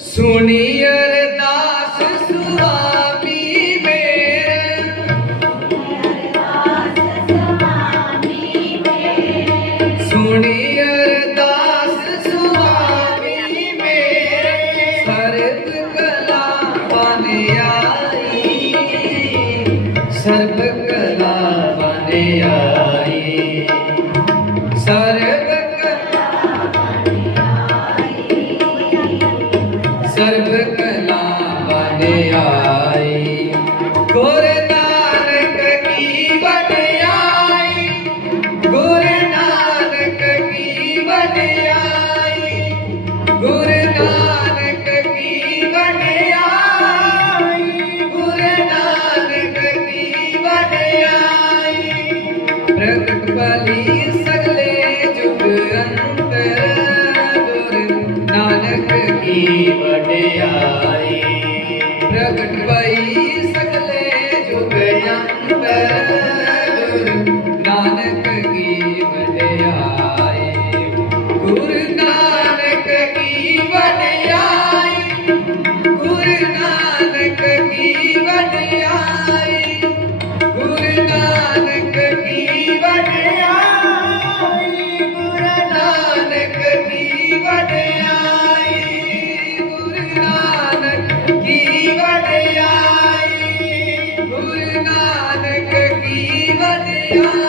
सुनियर दास स्वामी सुनियर दास स्वामी मेरे। सर्व कला बन आई। ਸਰਬ ਕਲਾ ਬਨ ਆਈ ਗੁਰ ਨਾਨਕ ਕੀ ਵਡਿਆਈ? ਗੁਰ ਨਾਨਕ ਕੀ ਵਡਿਆਈ? ਗੁਰ ਨਾਨਕ ਕੀ ਵਡਿਆਈ? ਗੁਰ ਨਾਨਕ ਕੀ ਵਡਿਆਈ? ਪ੍ਰਗਟ ਬਲੀ की बड़ाई प्रगट भई सकले जुग अंतर नानक की बड़ाई गुरु You.